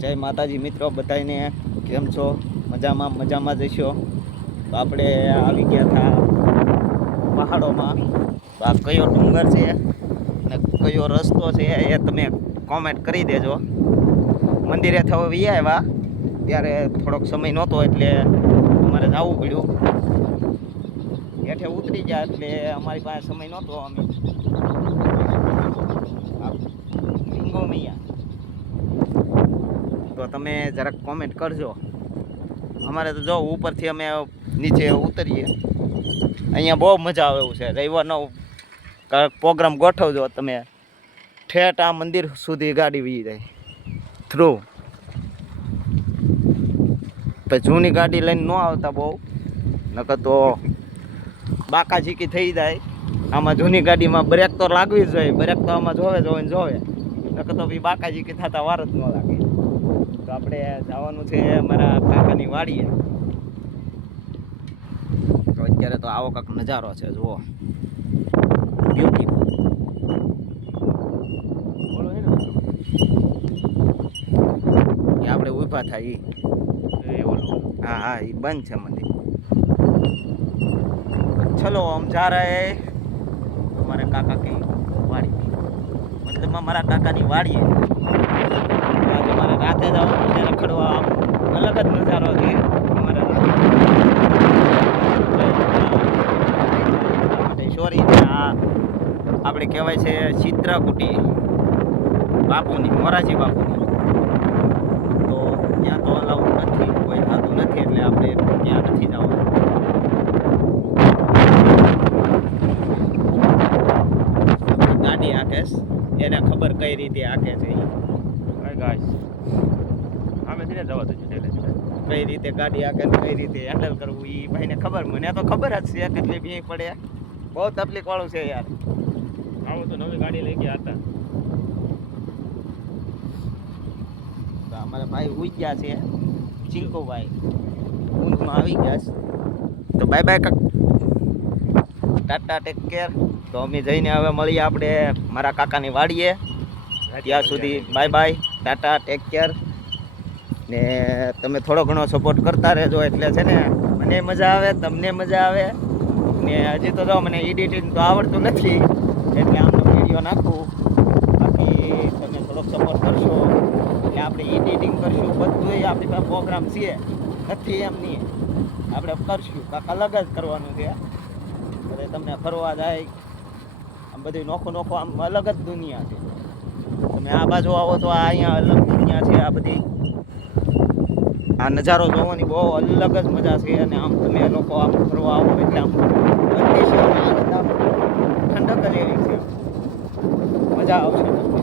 જય માતાજી મિત્રો, બધાને કેમ છો? મજામાં જશો. તો આપણે આવી ગયા હતા પહાડોમાં. તો આ કયો ડુંગર છે ને કયો રસ્તો છે એ તમે કોમેન્ટ કરી દેજો. મંદિરે થવા આવ્યા ત્યારે થોડોક સમય નહોતો એટલે અમારે જવું પડ્યું. હેઠે ઉતરી ગયા એટલે અમારી પાસે સમય નહોતો. અમે લીંગો મૈયા તો તમે જરાક કોમેન્ટ કરજો. અમારે તો જો ઉપરથી અમે નીચે ઉતરીએ, અહીંયા બહુ મજા આવે એવું છે. રવિવારનો પ્રોગ્રામ ગોઠવજો તમે. ઠેઠ આ મંદિર સુધી ગાડી વી જાય થ્રુ. પછી જૂની ગાડી લઈને ન આવતા બહુ, નકર તો બાકાઝીકી થઈ જાય. આમાં જૂની ગાડીમાં બ્રેક તો લાગવી જ જોઈએ. બ્રેક તો આમાં જોવે નકર તો બી બાકાઝીકી થતા વાર જ ન લાગે. તો આપણે જવાનું છે અમારા કાકાની વાડીએ. તો અત્યારે તો આવો કાંક નજારો છે, જુઓ, બ્યુટીફુલ. એ આપણે ઊભા થાય હા એ બંધ છે મંદિર. ચલો हम जा रहे हैं हमारे काका की वाड़ी, मतलब हमारा काका की वाड़ी है. आज हमारे राते जવાનું છે રખડવા. અલગ જ નજારો છે અમારે માટે. સોરી, આપણે કહેવાય છે ચિત્રકુટી બાપુની, મોરારજી બાપુની. તો ત્યાં તો અલાઉડ નથી, કોઈ થતું નથી, એટલે આપણે ત્યાં નથી જવાનું. ગાડી હાકે એને ખબર કઈ રીતે હાકે છે. કઈ રીતે ગાડી હાકે, કઈ રીતે હેન્ડલ કરવું એ ભાઈને ખબર. મને તો ખબર જ છે કેટલી ભીડ પડે. બહુ તકલીફ વાળું છે યાર. આવો તો નવી ગાડી લઈ ગયા હતા. તો અમારા ભાઈ ઉઈ ગયા છે, ચિંકુભાઈ ઊંઘમાં આવી ગયા છે. તો bye bye Tata, take care. તો અમે જઈને હવે મળીએ આપણે મારા કાકાની વાડીએ. ત્યાં સુધી bye bye, Tata, take care. ને તમે થોડો ઘણો સપોર્ટ કરતા રહેજો, એટલે છે ને મને મજા આવે, તમને મજા આવે. ને હજી તો જો મને એડિટિંગ તો આવડતું નથી, એટલે આમનો વિડીયો નાખું. બાકી તમે થોડોક સપોર્ટ કરશો એટલે આપણે એડિટિંગ કરશું. બધું આપણી પાસે પ્રોગ્રામ છે, નથી એમ નહીં. આપણે કરશું કાંક અલગ જ કરવાનું છે. એટલે તમને ફરવા જાય આમ બધું નોખું આમ અલગ જ દુનિયા છે. તમે આ બાજુ આવો તો આ અહીંયા અલગ દુનિયા છે. આ બધી આ નજારો જોવાની બહુ અલગ જ મજા છે. અને આમ તમે લોકો આમ ફરવા આવો એટલે આમ અતિશય આનંદ, આમ ઠંડક જ એવી છે, મજા આવશે તમને.